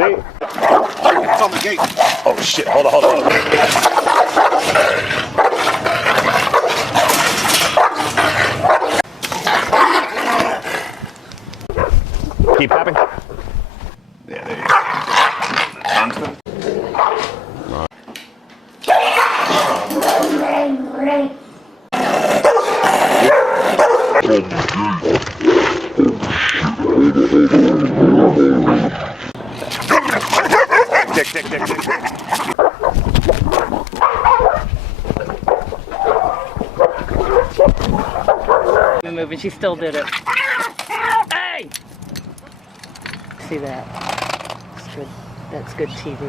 See? It's on the gate. Oh shit, hold on. Keep tapping. Yeah, there you go. Constant. Tick. Move, and she still did it. Hey! See that? That's good. That's good TV.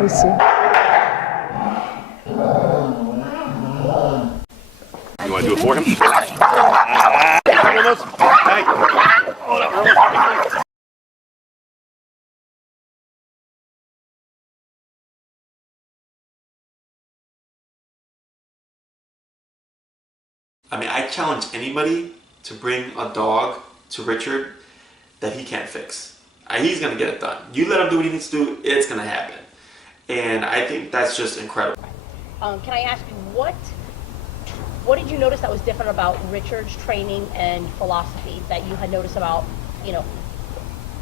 We see. You want to do it for him? I mean, I challenge anybody to bring a dog to Richard that he can't fix. He's going to get it done. You let him do what he needs to do, it's going to happen. And I think that's just incredible. Can I ask you, what did you notice that was different about Richard's training and philosophy that you had noticed about,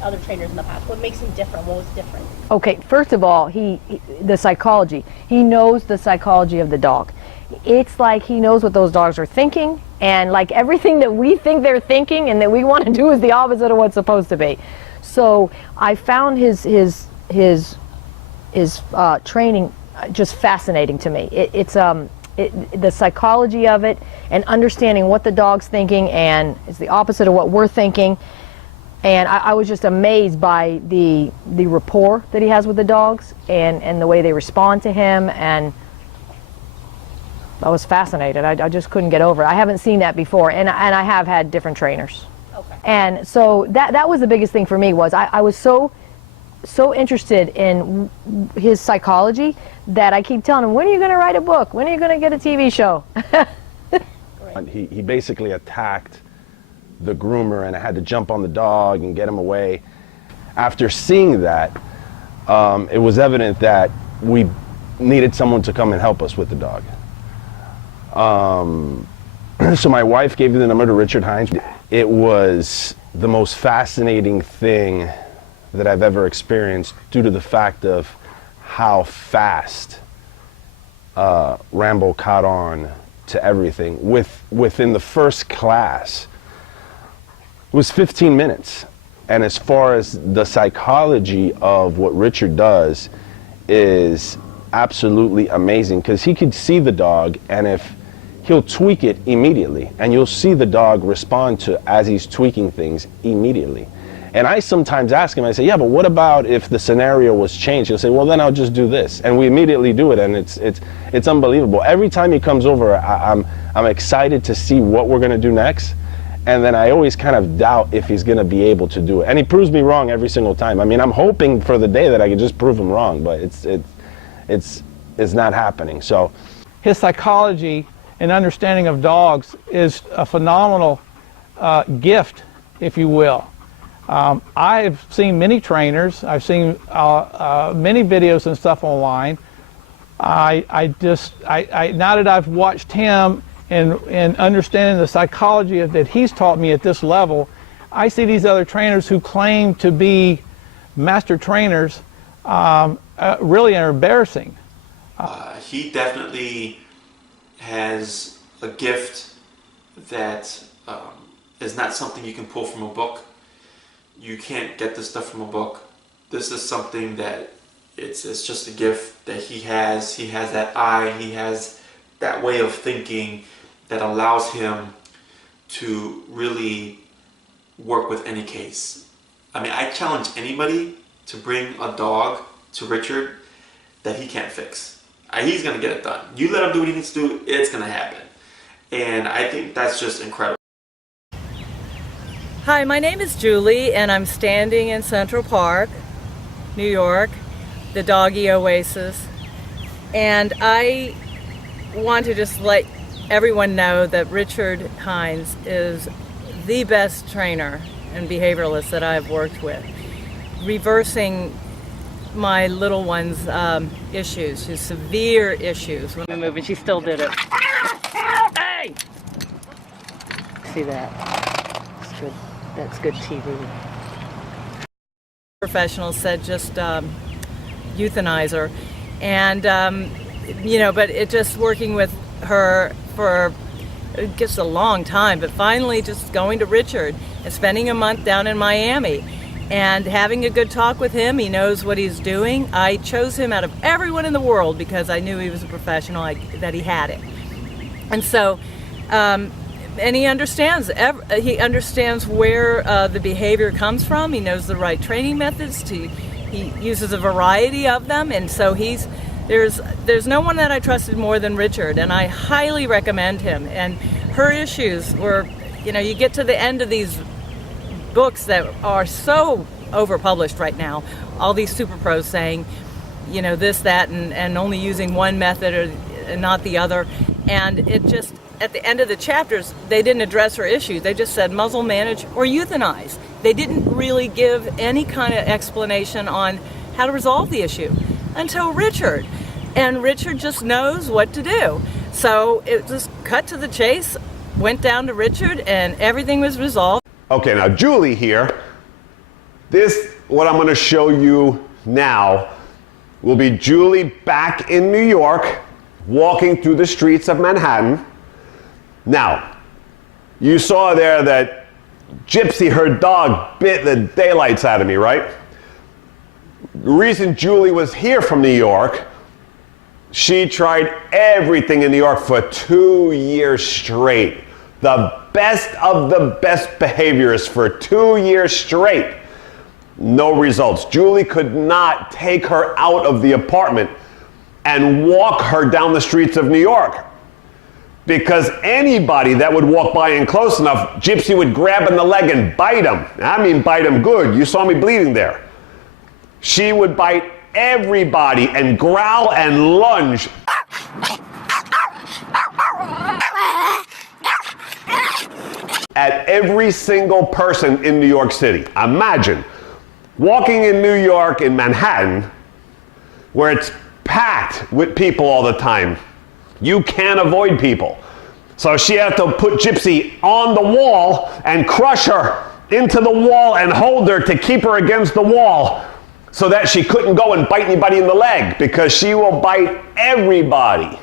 other trainers in the past? What makes him different? What was different? Okay, first of all, the psychology. He knows the psychology of the dog. It's like he knows what those dogs are thinking, and like everything that we think they're thinking and that we want to do is the opposite of what's supposed to be. So I found his training just fascinating to me. The psychology of it and understanding what the dog's thinking and it's the opposite of what we're thinking. And I was just amazed by the rapport that he has with the dogs and the way they respond to him, and I was fascinated. I just couldn't get over it. I haven't seen that before, and I have had different trainers. Okay. And so that was the biggest thing for me was I was so interested in his psychology that I keep telling him, when are you going to write a book? When are you going to get a TV show? He basically attacked the groomer, and I had to jump on the dog and get him away. After seeing that, it was evident that we needed someone to come and help us with the dog. So my wife gave me the number to Richard Hines. It was the most fascinating thing that I've ever experienced due to the fact of how fast Rambo caught on to everything. Within the first class, it was 15 minutes. And as far as the psychology of what Richard does is absolutely amazing, because he could see the dog, and if he'll tweak it immediately, and you'll see the dog respond to as he's tweaking things immediately. And I sometimes ask him, I say, yeah, but what about if the scenario was changed? He'll say, well, then I'll just do this. And we immediately do it, and it's unbelievable. Every time he comes over, I'm excited to see what we're gonna do next. And then I always kind of doubt if he's gonna be able to do it. And he proves me wrong every single time. I mean, I'm hoping for the day that I can just prove him wrong, but it's not happening. So his psychology and understanding of dogs is a phenomenal gift, if you will. I've seen many trainers. I've seen many videos and stuff online. Now that I've watched him and understanding the psychology that he's taught me at this level, I see these other trainers who claim to be master trainers really are embarrassing. He definitely has a gift that is not something you can pull from a book. You can't get this stuff from a book. This is something that it's just a gift that he has. He has that eye, he has that way of thinking that allows him to really work with any case. I mean, I challenge anybody to bring a dog to Richard that he can't fix. He's gonna get it done. You let him do what he needs to do, it's gonna happen. And I think that's just incredible. Hi, my name is Julie, and I'm standing in Central Park, New York, the Doggy Oasis. And I want to just let everyone know that Richard Hines is the best trainer and behavioralist that I've worked with, reversing my little one's issues, his severe issues. Move, and she still did it. Hey! See that? That's good. That's good TV. Professionals said just euthanize her, and but it just working with her for just a long time, but finally just going to Richard and spending a month down in Miami and having a good talk with him. He knows what he's doing. I chose him out of everyone in the world because I knew he was a professional, that he had it. And so, and he understands where the behavior comes from. He knows the right training methods. He uses a variety of them, and so there's no one that I trusted more than Richard, and I highly recommend him. And her issues were, you get to the end of these books that are so overpublished right now, all these super pros saying, this, that, and only using one method and not the other. And it just, at the end of the chapters, they didn't address her issues. They just said muzzle, manage, or euthanize. They didn't really give any kind of explanation on how to resolve the issue until Richard. And Richard just knows what to do. So it just cut to the chase, went down to Richard, and everything was resolved. Okay, now Julie here, what I'm going to show you now will be Julie back in New York, walking through the streets of Manhattan. Now, you saw there that Gypsy, her dog, bit the daylights out of me, right? The reason Julie was here from New York, she tried everything in New York for 2 years straight. The best of the best behaviorists for 2 years straight. No results. Julie could not take her out of the apartment and walk her down the streets of New York. Because anybody that would walk by and close enough, Gypsy would grab in the leg and bite him. I mean bite him good. You saw me bleeding there. She would bite everybody and growl and lunge. At every single person in New York City. Imagine walking in New York, in Manhattan, where it's packed with people all the time. You can't avoid people. So she had to put Gypsy on the wall and crush her into the wall and hold her to keep her against the wall so that she couldn't go and bite anybody in the leg, because she will bite everybody.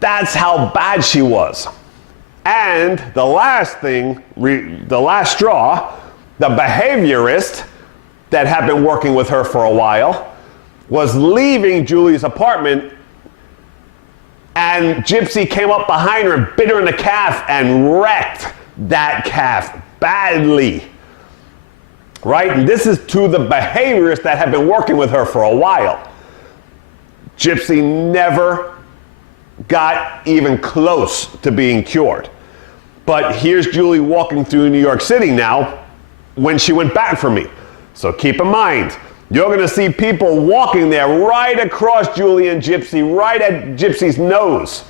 That's how bad she was. And the last thing, the last straw, the behaviorist that had been working with her for a while was leaving Julie's apartment, and Gypsy came up behind her and bit her in the calf and wrecked that calf badly. Right? And this is to the behaviorist that had been working with her for a while. Gypsy never got even close to being cured. But here's Julie walking through New York City now when she went back for me. So keep in mind, you're going to see people walking there right across Julie and Gypsy, right at Gypsy's nose.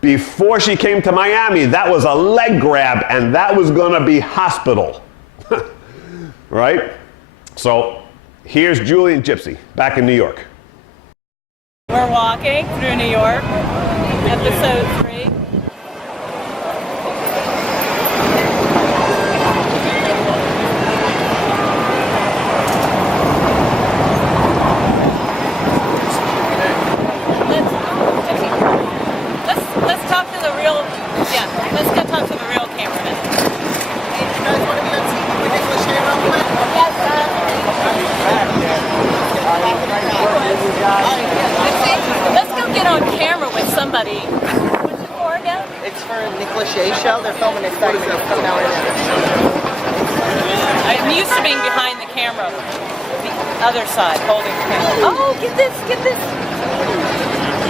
Before she came to Miami, that was a leg grab, and that was going to be hospital. Right? So here's Julie and Gypsy back in New York. We're walking through New York, episode 3. Let's talk to the real, let's go talk to the real cameraman. Hey, you guys want to be on TV with Nicholas Shea real quick? Let's go get on camera with somebody. What's it for again? It's for Nicholas Shea show. They're filming a segment. It's coming out right now. I'm used to being behind the camera, the other side, holding the camera. Oh, get this.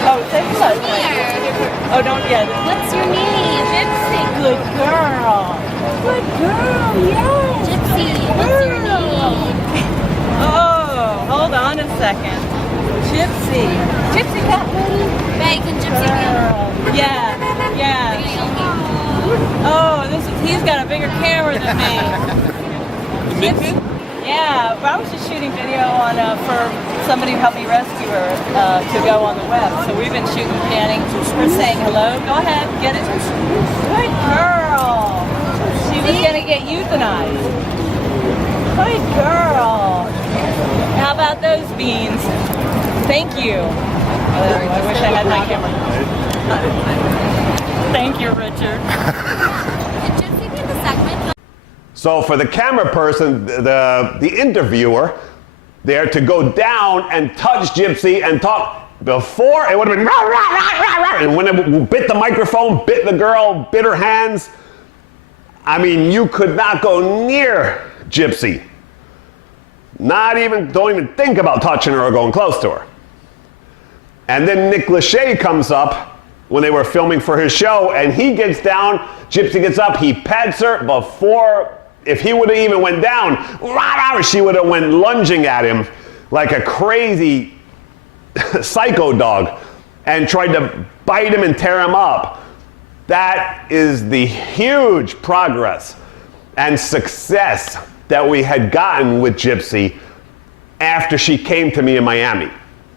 Oh, say hello. Oh, don't get it. What's your name? Gypsy. Good girl. Good girl, yes. Gypsy, what's your name? Oh, hold on a second. Gypsy. Gypsy. Gypsy, cat lady. Bacon gypsy meal. Yeah, yeah. Oh, he's got a bigger camera than me. Gypsy? Yeah, but I was just shooting video on for somebody who helped me rescue her to go on the web. So we've been shooting, panning. We're saying hello. Go ahead, get it. Good girl. She was gonna get euthanized. Good girl. How about those beans? Thank you. I wish I had my camera. Thank you, Richard. Did Gypsy be in the segment? So for the camera person, the interviewer, there to go down and touch Gypsy and talk, before it would have been rah, rah, rah, rah, rah. And when it bit the microphone, bit the girl, bit her hands, I mean, you could not go near Gypsy. Don't even think about touching her or going close to her. And then Nick Lachey comes up when they were filming for his show, and he gets down, Gypsy gets up, he pets her before, if he would have even went down, she would have went lunging at him like a crazy psycho dog and tried to bite him and tear him up. That is the huge progress and success that we had gotten with Gypsy after she came to me in Miami.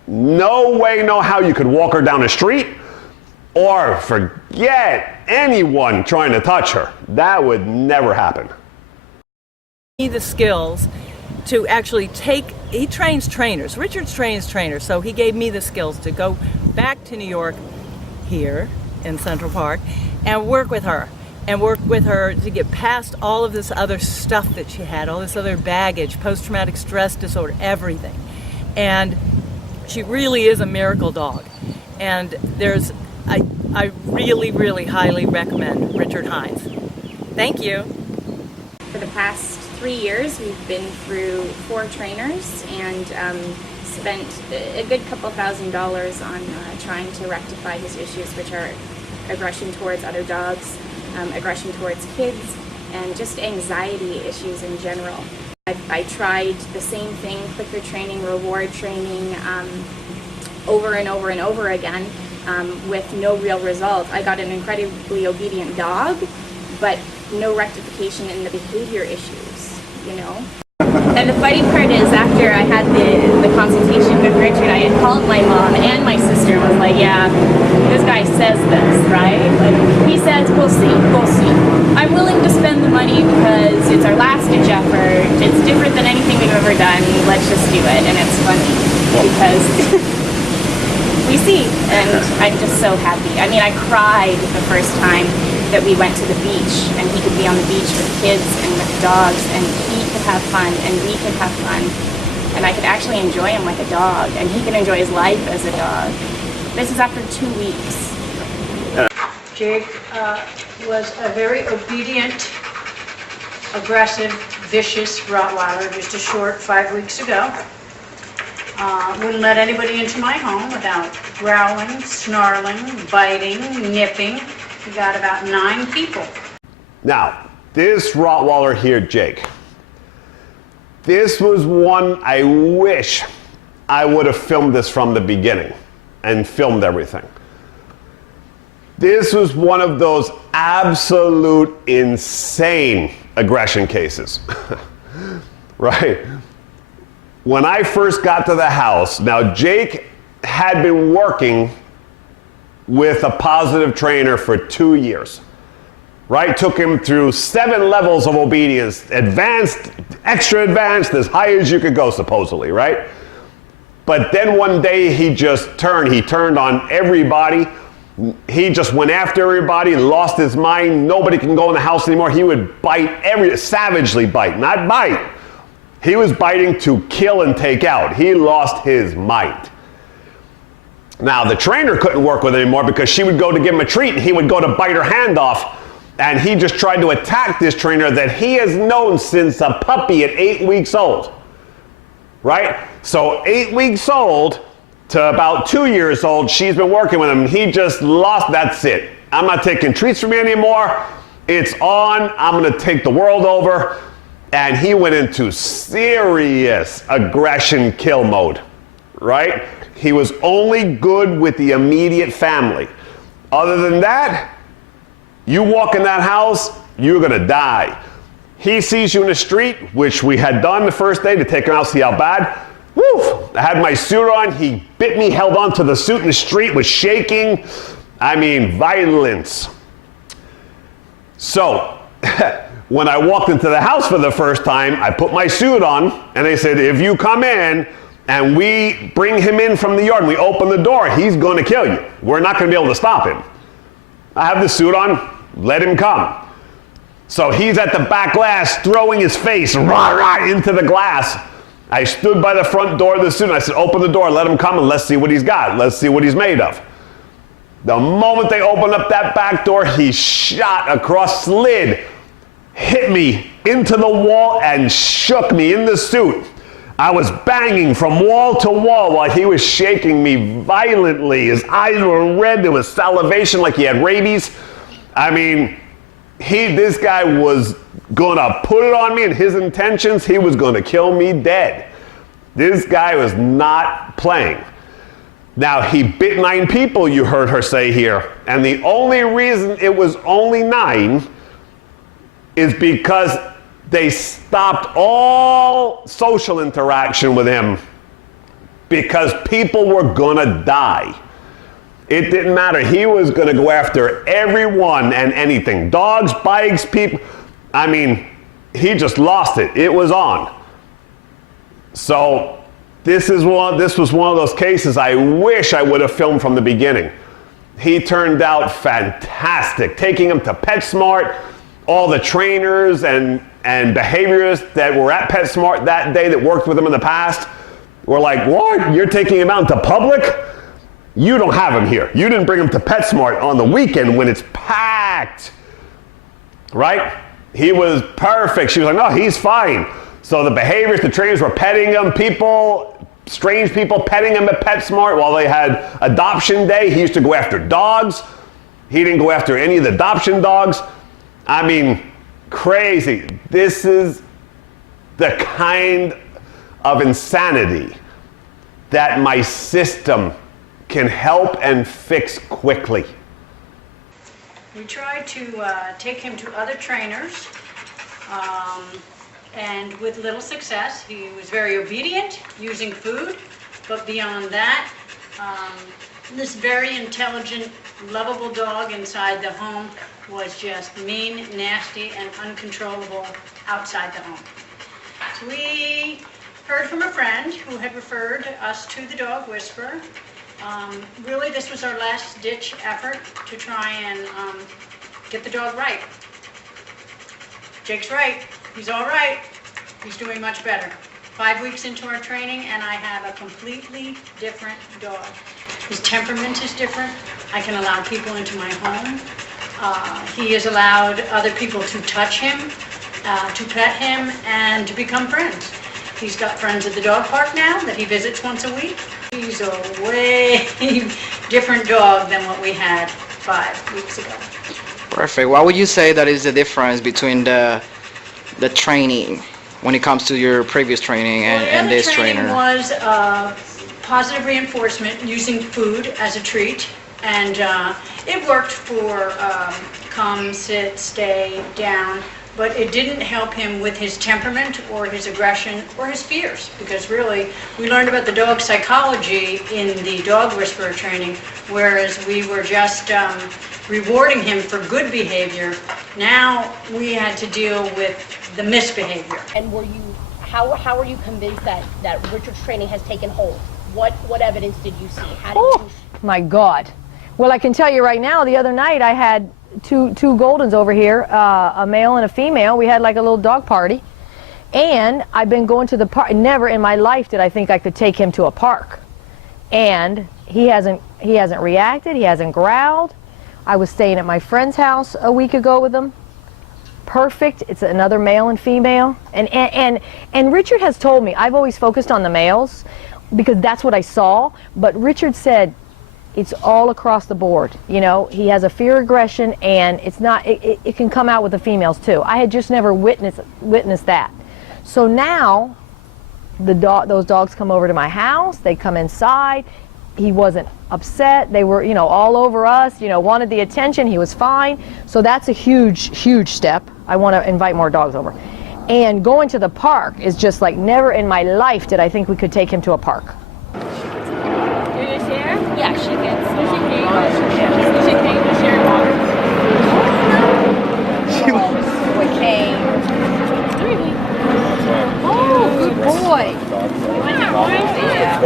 No way, no how you could walk her down the street or forget anyone trying to touch her. That would never happen. The skills to actually he trains trainers. Richard trains trainers, so he gave me the skills to go back to New York here in Central Park and work with her to get past all of this other stuff that she had, all this other baggage, post-traumatic stress disorder, everything. And she really is a miracle dog. And I really, really highly recommend Richard Hines. Thank you. For the past 3 years, we've been through 4 trainers and spent a good couple $1,000s on trying to rectify his issues, which are aggression towards other dogs, aggression towards kids, and just anxiety issues in general. I tried the same thing, clicker training, reward training, over and over and over again with no real result. I got an incredibly obedient dog, but no rectification in the behavior issues, you know? And the funny part is, after I had the consultation with Richard, I had called my mom and my sister and was like, yeah, this guy says this, right? Like, he says, we'll see, we'll see. I'm willing to spend the money because it's our last-ditch effort. It's different than anything we've ever done. Let's just do it. And it's funny because we see, and I'm just so happy. I mean, I cried the first time that we went to the beach, and he could be on the beach with kids and with dogs, and he could have fun, and we could have fun, and I could actually enjoy him like a dog, and he can enjoy his life as a dog. This is after 2 weeks. Jake was a very obedient, aggressive, vicious Rottweiler just a short 5 weeks ago. Wouldn't let anybody into my home without growling, snarling, biting, nipping. We got about 9 people. Now, this Rottweiler here, Jake, this was one I wish I would have filmed this from the beginning and filmed everything. This was one of those absolute insane aggression cases, right? When I first got to the house, now Jake had been working with a positive trainer for 2 years, right? Took him through 7 levels of obedience, advanced, extra advanced, as high as you could go supposedly, right? But then one day he turned on everybody. He just went after everybody, lost his mind. Nobody can go in the house anymore. He would bite, savagely bite, not bite. He was biting to kill and take out. He lost his mind. Now, the trainer couldn't work with him anymore because she would go to give him a treat and he would go to bite her hand off, and he just tried to attack this trainer that he has known since a puppy at 8 weeks old, right? So 8 weeks old to about 2 years old, she's been working with him. He just lost, that's it. I'm not taking treats from you anymore. It's on, I'm gonna take the world over. And he went into serious aggression kill mode. right? He was only good with the immediate family. Other than that, you walk in that house, you're gonna die. He sees you in the street, which we had done the first day to take him out, see how bad. Woo! I had my suit on, he bit me, held on to the suit in the street, was shaking. I mean, violence. So, when I walked into the house for the first time, I put my suit on, and they said, if you come in and we bring him in from the yard and we open the door, he's going to kill you. We're not going to be able to stop him. I have the suit on, let him come. So he's at the back glass throwing his face rah, rah, into the glass. I stood by the front door of the suit and I said, open the door, let him come and let's see what he's got. Let's see what he's made of. The moment they opened up that back door, he shot across, slid, hit me into the wall and shook me in the suit. I was banging from wall to wall while he was shaking me violently. His eyes were red, there was salivation like he had rabies. I mean, this guy was gonna put it on me, and his intentions, he was gonna kill me dead. This guy was not playing. Now, he bit 9 people, you heard her say here, and the only reason it was only 9 is because they stopped all social interaction with him because people were gonna die. It didn't matter. He was gonna go after everyone and anything. Dogs, bikes, people. I mean, he just lost it. It was on. So this was one of those cases I wish I would have filmed from the beginning. He turned out fantastic. Taking him to PetSmart, all the trainers and behaviorists that were at PetSmart that day that worked with him in the past were like, what? You're taking him out into public? You don't have him here. You didn't bring him to PetSmart on the weekend when it's packed, right? He was perfect. She was like, no, he's fine. So the behaviorists, the trainers were petting him. Strange people petting him at PetSmart while they had adoption day. He used to go after dogs. He didn't go after any of the adoption dogs. I mean, crazy. This is the kind of insanity that my system can help and fix quickly. We tried to take him to other trainers, and with little success. He was very obedient, using food, but beyond that, this very intelligent, lovable dog inside the home was just mean, nasty, and uncontrollable outside the home. So we heard from a friend who had referred us to the Dog Whisperer. Really, this was our last-ditch effort to try and get the dog right. Jake's right. He's all right. He's doing much better. 5 weeks into our training, and I have a completely different dog. His temperament is different. I can allow people into my home. He has allowed other people to touch him, to pet him, and to become friends. He's got friends at the dog park now that he visits once a week. He's a way different dog than what we had 5 weeks ago. Perfect. What would you say that is the difference between the training when it comes to your previous training and this trainer? The training was positive reinforcement using food as a treat, and it worked for come, sit, stay, down, but it didn't help him with his temperament or his aggression or his fears, because really we learned about the dog psychology in the Dog Whisperer training, whereas we were just rewarding him for good behavior. Now we had to deal with the misbehavior. And how were you convinced that Richard's training has taken hold? What evidence did you see? How did you? My God. Well, I can tell you right now, the other night I had two Goldens over here, a male and a female. We had like a little dog party. And I've been going to the park. Never in my life did I think I could take him to a park. And he hasn't reacted, he hasn't growled. I was staying at my friend's house a week ago with him. Perfect. It's another male and female. And Richard has told me, I've always focused on the males because that's what I saw, but Richard said it's all across the board. You know, he has a fear aggression, and it's not, it can come out with the females too. I had just never witnessed that. So now those dogs come over to my house, they come inside. He wasn't upset. They were, all over us, wanted the attention. He was fine. So that's a huge, huge step. I want to invite more dogs over. And going to the park is just like, never in my life did I think we could take him to a park. Do you share? Yeah, she gets. Does she pay? Does she pay to share water? We came. Oh, good boy. Yeah.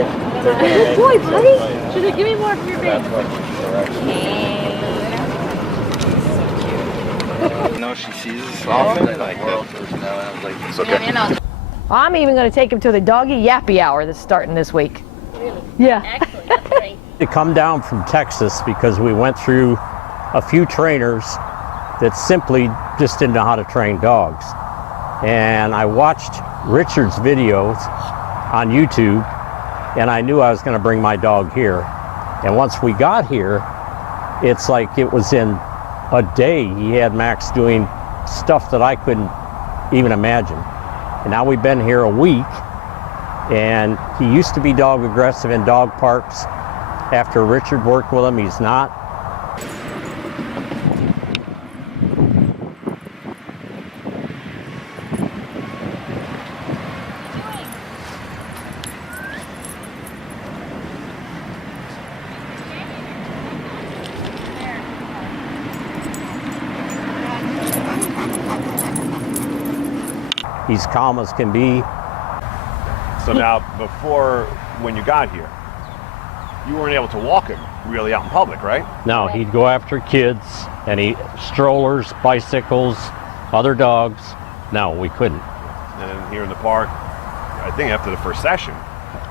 Good boy, buddy. She's like, give me more from your bag. No, she sees us often. Like, it's okay. I'm even going to take him to the doggy yappy hour that's starting this week. Really? Yeah. Excellent. That's great. To come down from Texas because we went through a few trainers that simply just didn't know how to train dogs. And I watched Richard's videos on YouTube, and I knew I was going to bring my dog here. And once we got here, it's like it was in a day he had Max doing stuff that I couldn't even imagine. And now we've been here a week, and he used to be dog aggressive in dog parks. After Richard worked with him, he's not. He's calm as can be. So now, before, when you got here, you weren't able to walk him really out in public, right? No, he'd go after kids, and strollers, bicycles, other dogs. No, we couldn't. And then here in the park, I think after the first session,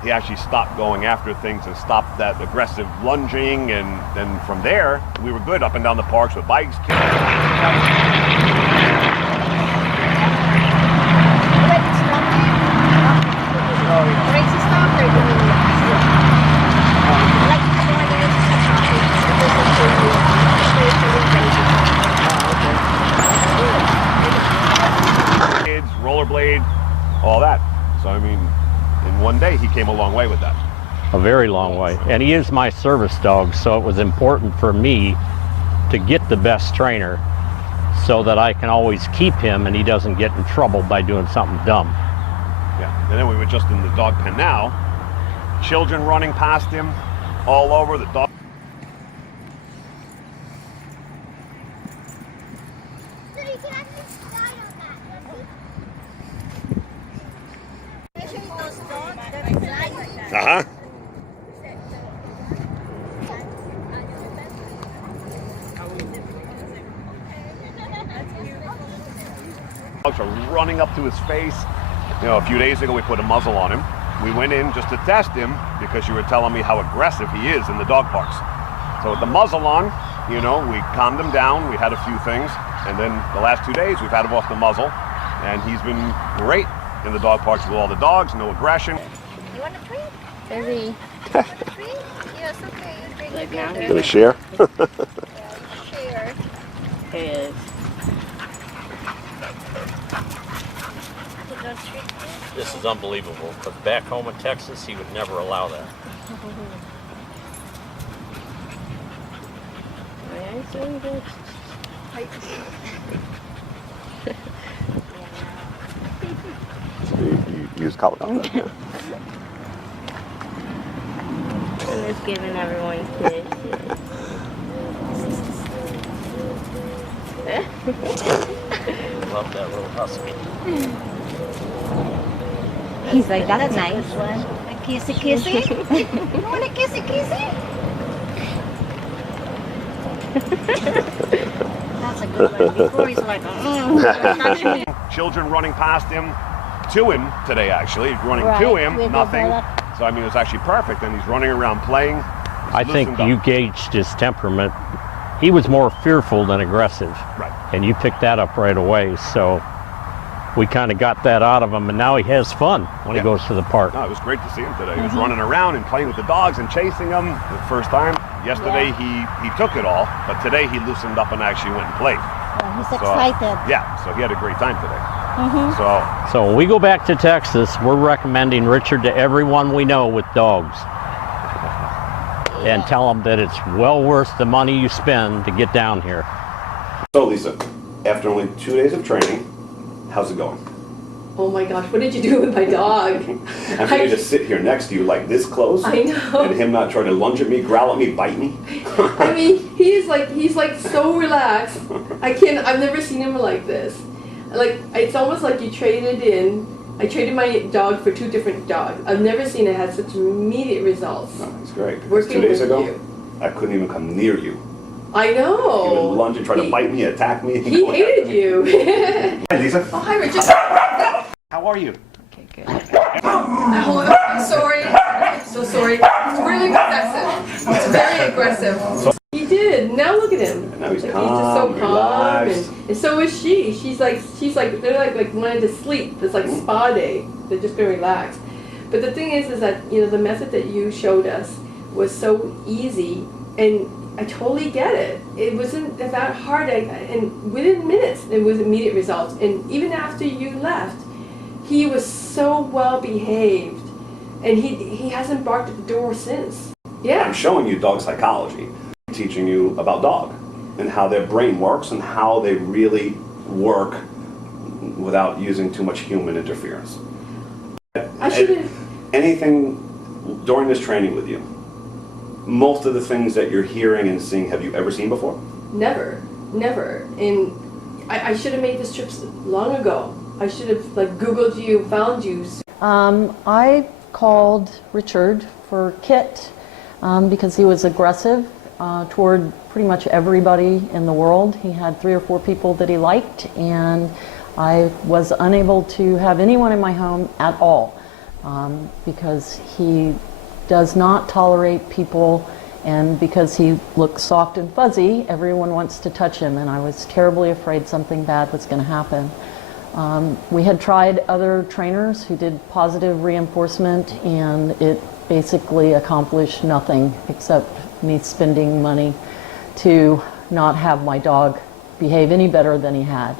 he actually stopped going after things and stopped that aggressive lunging, and then from there, we were good up and down the parks with bikes. Kids, rollerblade, all that. So I mean, in one day he came a long way with that. A very long way. And he is my service dog, so it was important for me to get the best trainer so that I can always keep him and he doesn't get in trouble by doing something dumb. Yeah, and then we were just in the dog pen now. Children running past him all over the dog. Uh-huh. Dogs are running up to his face. A few days ago we put a muzzle on him. We went in just to test him because you were telling me how aggressive he is in the dog parks. So with the muzzle on, we calmed him down. We had a few things. And then the last 2 days we've had him off the muzzle. And he's been great in the dog parks with all the dogs, no aggression. You want a treat? Baby. Yes, okay. Like now? Gonna share? Share. Is. This is unbelievable, but back home in Texas, he would never allow that. You use color. I'm just giving everyone kisses. Love that little husky. He's like, that's nice. A kissy kissy? You want a kissy kissy? That's a good one. Before he's like, Children running past him, to him today actually, running to him, nothing. So I mean, it was actually perfect, and he's running around playing. I think you gauged his temperament. He was more fearful than aggressive. Right. And you picked that up right away, so we kind of got that out of him, and now he has fun when he goes to the park. No, it was great to see him today. He was running around and playing with the dogs and chasing them the first time. Yesterday he took it all, but today he loosened up and actually went and played. he's excited. Yeah, so he had a great time today. So when we go back to Texas, we're recommending Richard to everyone we know with dogs. And tell them that it's well worth the money you spend to get down here. So Lisa, after only 2 days of training, how's it going? Oh my gosh, what did you do with my dog? And for me to sit here next to you like this close, I know. and him not try to lunge at me, growl at me, bite me. I mean, he's like so relaxed. I've never seen him like this. Like, it's almost like you traded in. I traded my dog for 2 different dogs. I've never seen it have such immediate results. No, it's great. Because Working 2 days with ago, you. I couldn't even come near you. I know. He would lunge and try to bite me, attack me. He hated you. Hi, Lisa. Oh, hi, Richard. How are you? Oh, I'm sorry. I'm so sorry. It's really aggressive. It's very aggressive. He did. Now look at him. And now he's Like, calm, he's just so calm, relaxed. and so is she. She's like they're like wanting to sleep. It's like spa day. They're just gonna relax. But the thing is that the method that you showed us was so easy, and I totally get it. It wasn't that hard, and within minutes it was immediate results. And even after you left, he was so well behaved, and he hasn't barked at the door since. Yeah. I'm showing you dog psychology, teaching you about dog and how their brain works and how they really work without using too much human interference. I should have. Anything during this training with you, most of the things that you're hearing and seeing, have you ever seen before? Never. And I should have made this trip long ago. I should have Googled you, found you. I called Richard for Kit because he was aggressive toward pretty much everybody in the world. He had 3 or 4 people that he liked, and I was unable to have anyone in my home at all because he does not tolerate people, and because he looks soft and fuzzy, everyone wants to touch him, and I was terribly afraid something bad was going to happen. We had tried other trainers who did positive reinforcement, and it basically accomplished nothing except me spending money to not have my dog behave any better than he had.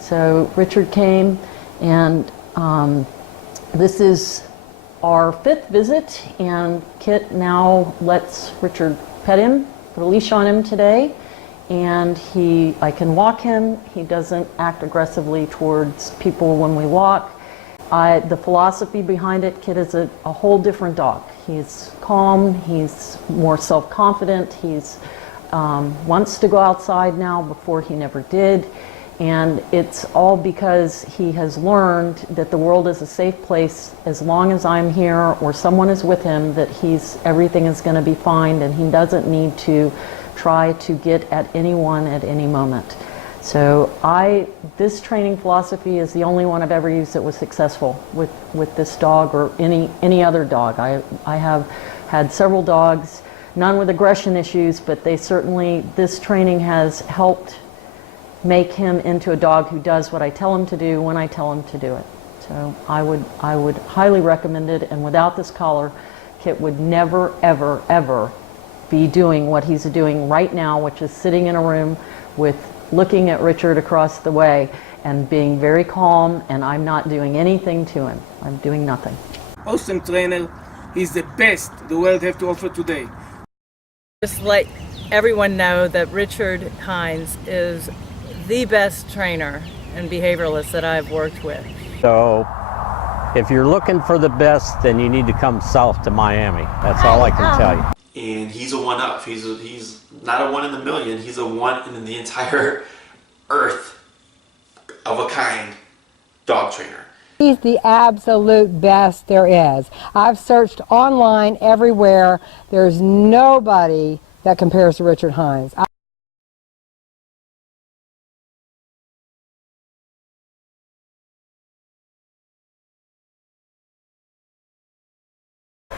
So Richard came, and this is our 5th visit, and Kit now lets Richard pet him, put a leash on him today, and I can walk him. He doesn't act aggressively towards people when we walk. The philosophy behind it, Kit is a whole different dog. He's calm, he's more self-confident, he's wants to go outside now before he never did. And it's all because he has learned that the world is a safe place as long as I'm here or someone is with him, that everything is going to be fine, and he doesn't need to try to get at anyone at any moment. So this training philosophy is the only one I've ever used that was successful with this dog or any other dog. I have had several dogs, none with aggression issues, but this training has helped make him into a dog who does what I tell him to do when I tell him to do it. So I would highly recommend it, and without this collar, Kit would never, ever, ever be doing what he's doing right now, which is sitting in a room looking at Richard across the way and being very calm, and I'm not doing anything to him. I'm doing nothing. Awesome trainer. He's the best the world have to offer today. Just let everyone know that Richard Hines is the best trainer and behavioralist that I've worked with. So if you're looking for the best, then you need to come south to Miami. That's all I can tell you. And he's a one-up. He's not a 1 in a million. He's a 1 in the entire earth of a kind dog trainer. He's the absolute best there is. I've searched online everywhere. There's nobody that compares to Richard Hines.